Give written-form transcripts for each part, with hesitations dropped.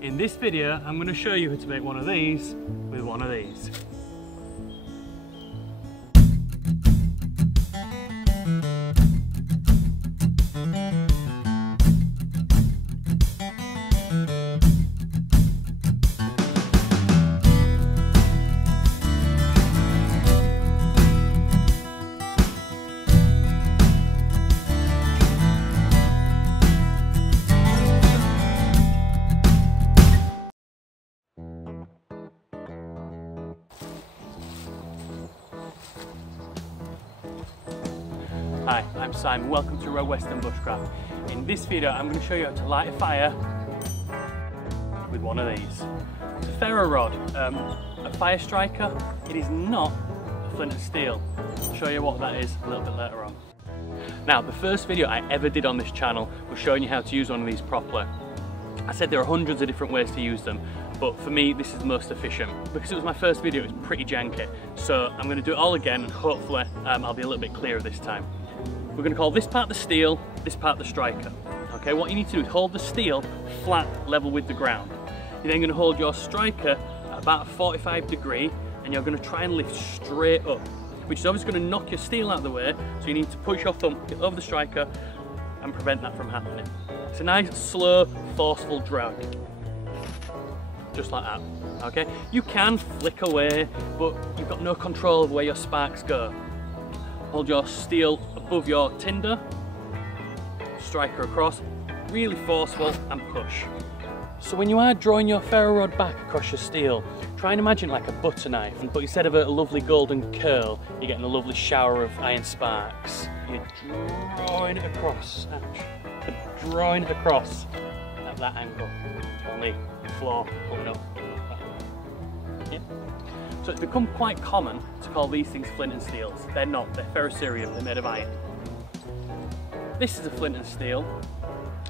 In this video, I'm going to show you how to make one of these with one of these. Hi, I'm Simon, welcome to RedWeston Bushcraft. In this video I'm going to show you how to light a fire with one of these. It's a ferro rod, a fire striker. It is not a flint and steel. I'll show you what that is a little bit later on. Now, the first video I ever did on this channel was showing you how to use one of these properly. I said there are hundreds of different ways to use them, but for me this is the most efficient. Because it was my first video, it was pretty janky, so I'm going to do it all again and hopefully I'll be a little bit clearer this time. We're going to call this part the steel, this part the striker. Okay, what you need to do is hold the steel flat, level with the ground. You're then going to hold your striker at about a 45 degree and you're going to try and lift straight up, which is obviously going to knock your steel out of the way, so you need to push your thumb over the striker and prevent that from happening. It's a nice, slow, forceful drag. Just like that, okay? You can flick away, but you've got no control of where your sparks go. Hold your steel above your tinder, striker across, really forceful and push. So when you are drawing your ferro rod back across your steel, try and imagine like a butter knife, but instead of a lovely golden curl, you're getting a lovely shower of iron sparks. You're drawing it across, you're drawing it across at that angle, only floor pulling up. Yeah. So it's become quite common to call these things flint and steels. They're not, they're ferroserium, they're made of iron. This is a flint and steel,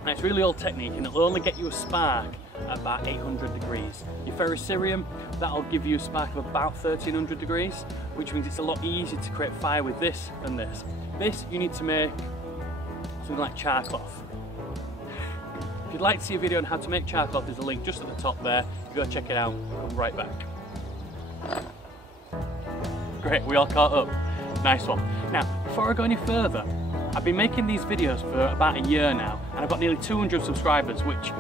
and it's really old technique and it'll only get you a spark at about 800 degrees. Your ferroserium, that'll give you a spark of about 1300 degrees, which means it's a lot easier to create fire with this than this. This, you need to make something like char cloth. If you'd like to see a video on how to make char cloth, there's a link just at the top there. Go check it out, come right back. Great, we all caught up. Nice one. Now, before I go any further, I've been making these videos for about a year now, and I've got nearly 200 subscribers, which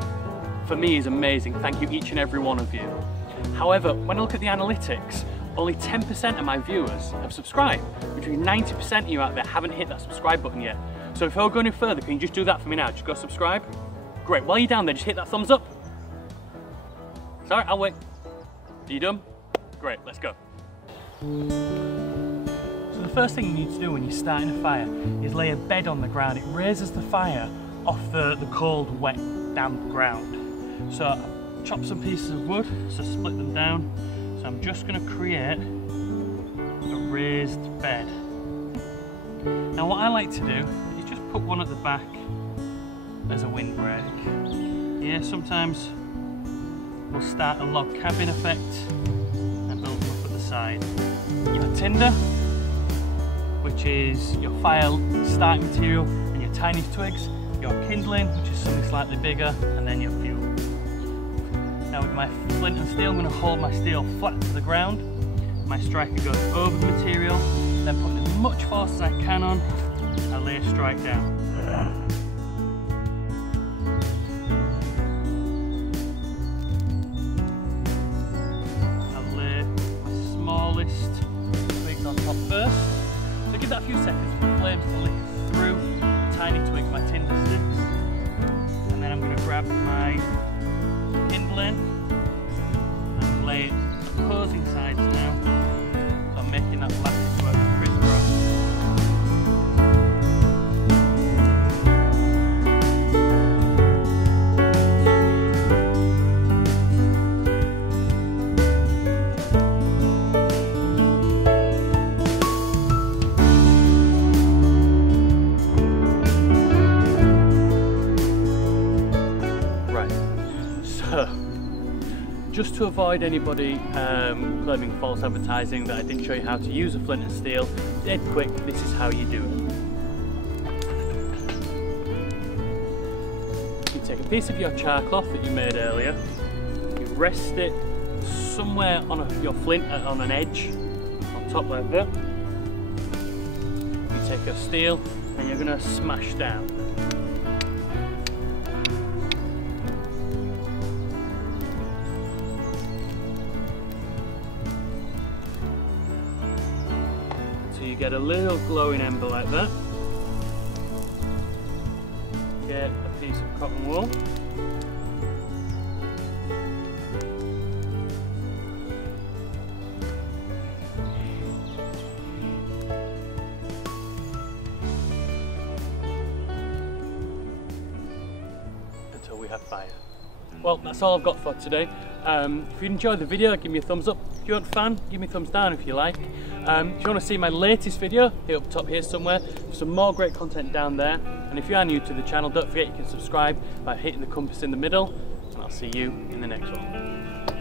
for me is amazing. Thank you each and every one of you. However, when I look at the analytics, only 10% of my viewers have subscribed, which means 90% of you out there haven't hit that subscribe button yet. So if I go any further, can you just do that for me now? Just go subscribe. Great, while you're down there, just hit that thumbs up. Sorry, I'll wait. Are you done? Great, let's go. So the first thing you need to do when you're starting a fire is lay a bed on the ground. It raises the fire off the cold, wet, damp ground. So chop some pieces of wood, so split them down. So I'm just going to create a raised bed. Now what I like to do is just put one at the back as a windbreak. Yeah, sometimes we'll start a log cabin effect and build them up at the side. Your tinder, which is your fire starting material, and your tiny twigs, your kindling, which is something slightly bigger, and then your fuel. Now with my flint and steel, I'm going to hold my steel flat to the ground. My striker goes over the material, then putting as much force as I can on, I lay a strike down. Twigs on top first, so give that a few seconds for the flames to lift through the tiny twigs, my tinder sticks, and then I'm going to grab my kindling and lay it opposing sides now, so I'm making that lattice work crisscross. Just to avoid anybody claiming false advertising that I didn't show you how to use a flint and steel, dead quick, this is how you do it. You take a piece of your char cloth that you made earlier, you rest it somewhere on your flint, on an edge, on top like that. You take your steel and you're going to smash down. So you get a little glowing ember like that. Get a piece of cotton wool. Until we have fire. Well, that's all I've got for today. If you enjoyed the video, give me a thumbs up. If you're a fan, give me a thumbs down if you like. If you want to see my latest video, hit up top here somewhere. There's some more great content down there. And if you are new to the channel, don't forget you can subscribe by hitting the compass in the middle. And I'll see you in the next one.